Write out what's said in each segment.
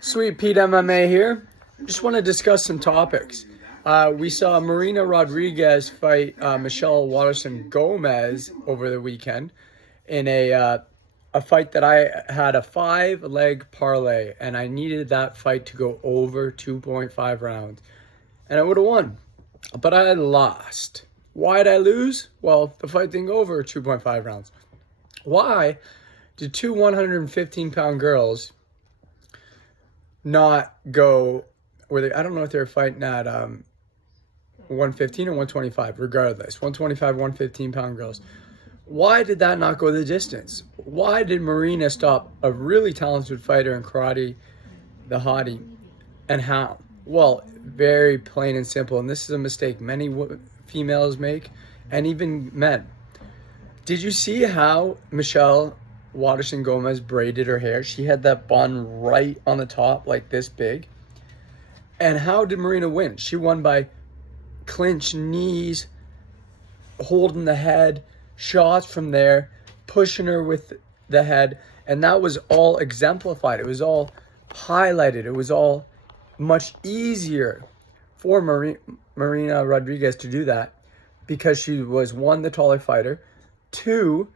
Sweet Pete MMA here. Just want to discuss some topics. We saw Marina Rodriguez fight Michelle Waterdown-Gomez over the weekend in a fight that I had a 5-leg parlay, and I needed that fight to go over 2.5 rounds, and I would have won, but I lost. Why did I lose? Well, the fight didn't go over 2.5 rounds. Why did two 115-pound girls not go where they, I don't know if they were fighting at 115 or 125, regardless. 125, 115-pound girls. Why did that not go the distance? Why did Marina stop a really talented fighter in karate, the hottie, and how? Well, very plain and simple, and this is a mistake many females make, and even men. Did you see how Michelle Waterdown-Gomez braided her hair? She had that bun right on the top, like this big. And how did Marina win? She won by clinch knees, holding the head, shots from there, pushing her with the head. And that was all exemplified. It was all highlighted. It was all much easier for Marina Rodriguez to do that because she was, one, the taller fighter. Two,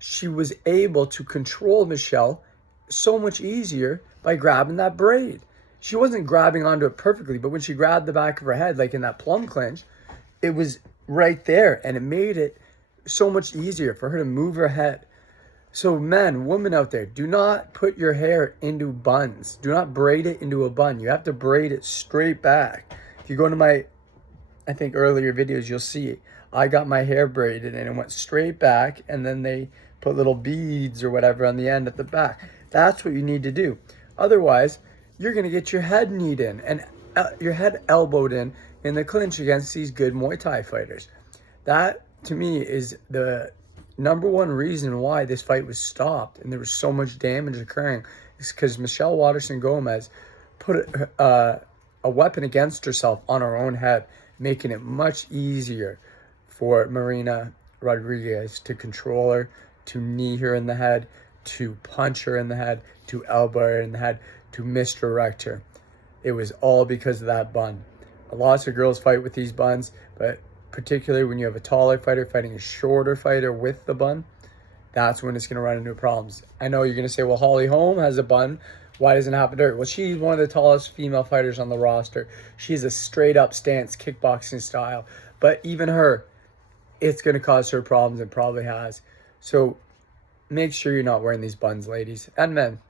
she was able to control Michelle so much easier by grabbing that braid. She wasn't grabbing onto it perfectly, but when she grabbed the back of her head, like in that plum clinch, it was right there, and it made it so much easier for her to move her head. So men, women out there, do not put your hair into buns. Do not braid it into a bun. You have to braid it straight back. If you go to my, I think, earlier videos, you'll see I got my hair braided and it went straight back, and then they put little beads or whatever on the end at the back. That's what you need to do. Otherwise, you're going to get your head kneed in and your head elbowed in the clinch against these good Muay Thai fighters. That, to me, is the number one reason why this fight was stopped and there was so much damage occurring, is because Michelle Waterdown-Gomez put a weapon against herself on her own head, making it much easier for Marina Rodriguez to control her, to knee her in the head, to punch her in the head, to elbow her in the head, to misdirect her. It was all because of that bun. Lots of girls fight with these buns, but particularly when you have a taller fighter fighting a shorter fighter with the bun, that's when it's going to run into problems. I know you're going to say, well, Holly Holm has a bun. Why doesn't it happen to her? Well, she's one of the tallest female fighters on the roster. She's a straight-up stance, kickboxing style. But even her, it's going to cause her problems, and probably has. So make sure you're not wearing these buns, ladies and men.